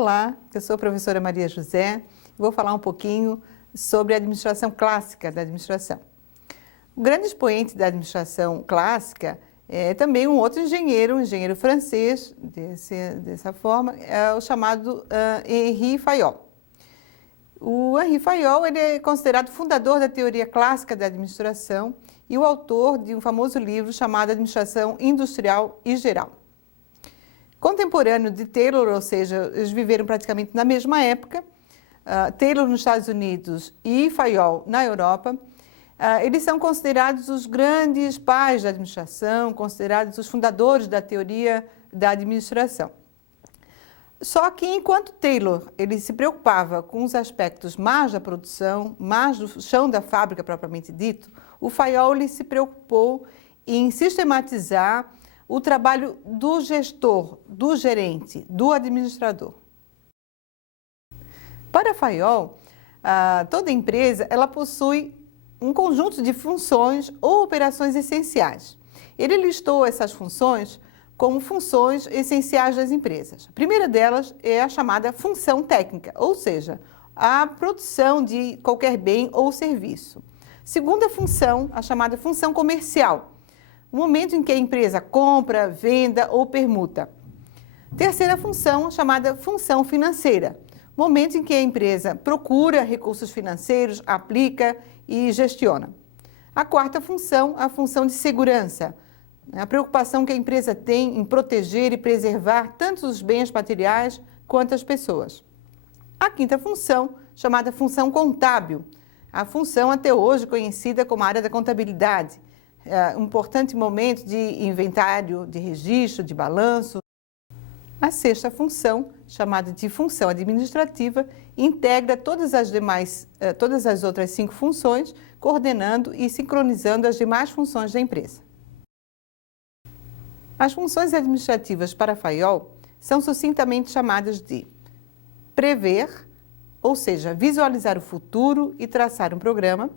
Olá, eu sou a professora Maria José e vou falar um pouquinho sobre a administração clássica da administração. O grande expoente da administração clássica é também um outro engenheiro, um engenheiro francês, dessa forma, é o chamado Henri Fayol. O Henri Fayol ele é considerado fundador da teoria clássica da administração e o autor de um famoso livro chamado Administração Industrial e Geral. Contemporâneo de Taylor, ou seja, eles viveram praticamente na mesma época, Taylor nos Estados Unidos e Fayol na Europa, eles são considerados os grandes pais da administração, considerados os fundadores da teoria da administração. Só que enquanto Taylor ele se preocupava com os aspectos mais da produção, mais do chão da fábrica propriamente dito, o Fayol ele se preocupou em sistematizar o trabalho do gestor, do gerente, do administrador. Para Fayol, toda empresa ela possui um conjunto de funções ou operações essenciais. Ele listou essas funções como funções essenciais das empresas. A primeira delas é a chamada função técnica, ou seja, a produção de qualquer bem ou serviço. Segunda função, a chamada função comercial, o momento em que a empresa compra, venda ou permuta. Terceira função, chamada função financeira, momento em que a empresa procura recursos financeiros, aplica e gestiona. A quarta função, a função de segurança, a preocupação que a empresa tem em proteger e preservar tanto os bens materiais quanto as pessoas. A quinta função, chamada função contábil, a função até hoje conhecida como área da contabilidade, um importante momento de inventário, de registro, de balanço. A sexta função, chamada de função administrativa, integra todas as outras 5 funções, coordenando e sincronizando as demais funções da empresa. As funções administrativas para Fayol são sucintamente chamadas de prever, ou seja, visualizar o futuro e traçar um programa,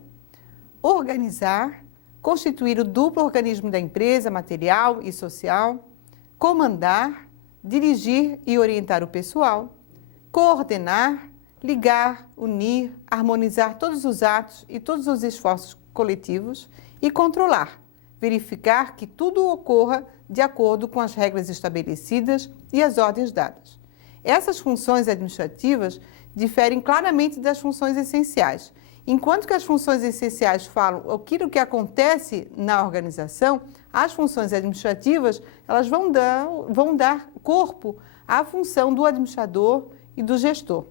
organizar, constituir o duplo organismo da empresa, material e social, comandar, dirigir e orientar o pessoal, coordenar, ligar, unir, harmonizar todos os atos e todos os esforços coletivos e controlar, verificar que tudo ocorra de acordo com as regras estabelecidas e as ordens dadas. Essas funções administrativas diferem claramente das funções essenciais. Enquanto que as funções essenciais falam aquilo que acontece na organização, as funções administrativas elas vão dar corpo à função do administrador e do gestor.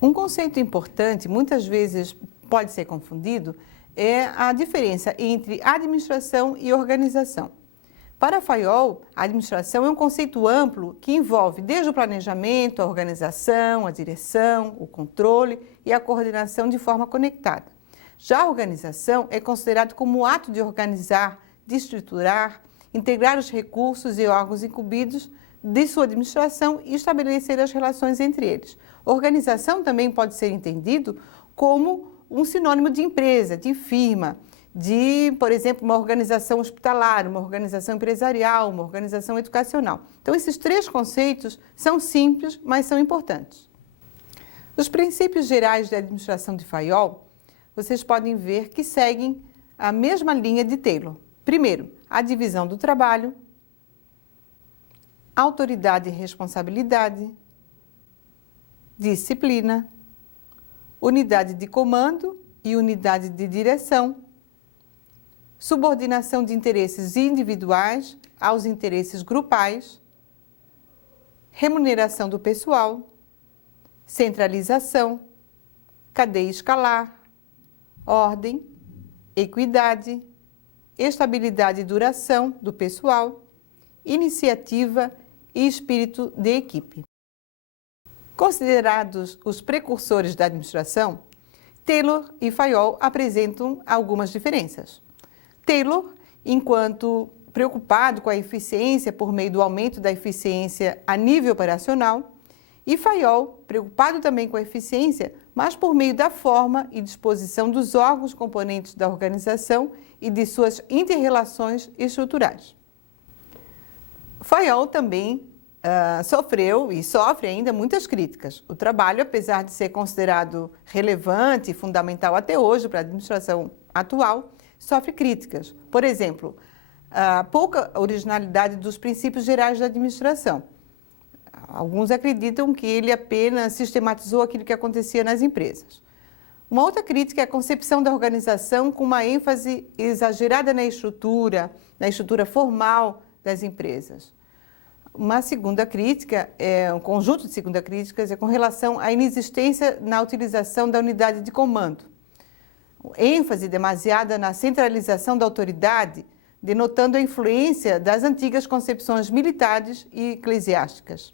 Um conceito importante, muitas vezes pode ser confundido, é a diferença entre administração e organização. Para Fayol, a administração é um conceito amplo que envolve desde o planejamento, a organização, a direção, o controle e a coordenação de forma conectada. Já a organização é considerado como o ato de organizar, de estruturar, integrar os recursos e órgãos incumbidos de sua administração e estabelecer as relações entre eles. Organização também pode ser entendido como um sinônimo de empresa, de firma, de, por exemplo, uma organização hospitalar, uma organização empresarial, uma organização educacional. Então, esses 3 conceitos são simples, mas são importantes. Os princípios gerais da administração de Fayol, vocês podem ver que seguem a mesma linha de Taylor. Primeiro, a divisão do trabalho, autoridade e responsabilidade, disciplina, unidade de comando e unidade de direção, subordinação de interesses individuais aos interesses grupais, remuneração do pessoal, centralização, cadeia escalar, ordem, equidade, estabilidade e duração do pessoal, iniciativa e espírito de equipe. Considerados os precursores da administração, Taylor e Fayol apresentam algumas diferenças. Taylor, enquanto preocupado com a eficiência por meio do aumento da eficiência a nível operacional, e Fayol, preocupado também com a eficiência, mas por meio da forma e disposição dos órgãos componentes da organização e de suas inter-relações estruturais. Fayol também sofreu e sofre ainda muitas críticas. O trabalho, apesar de ser considerado relevante e fundamental até hoje para a administração atual, sofre críticas. Por exemplo, a pouca originalidade dos princípios gerais da administração. Alguns acreditam que ele apenas sistematizou aquilo que acontecia nas empresas. Uma outra crítica é a concepção da organização com uma ênfase exagerada na estrutura formal das empresas. Uma segunda crítica, um conjunto de segunda críticas, é com relação à inexistência na utilização da unidade de comando. ênfase demasiada na centralização da autoridade, denotando a influência das antigas concepções militares e eclesiásticas.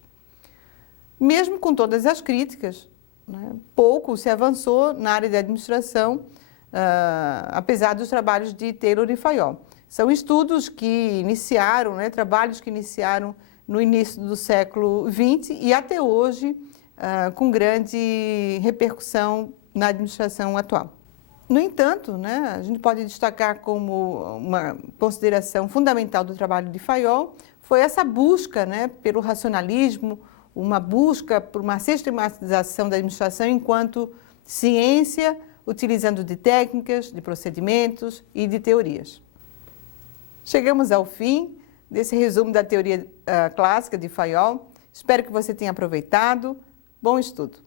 Mesmo com todas as críticas, pouco se avançou na área de administração, apesar dos trabalhos de Taylor e Fayol. São estudos que iniciaram, trabalhos que iniciaram no início do século XX e até hoje com grande repercussão na administração atual. No entanto, a gente pode destacar como uma consideração fundamental do trabalho de Fayol foi essa busca pelo racionalismo, uma busca por uma sistematização da administração enquanto ciência, utilizando de técnicas, de procedimentos e de teorias. Chegamos ao fim desse resumo da teoria clássica de Fayol. Espero que você tenha aproveitado. Bom estudo!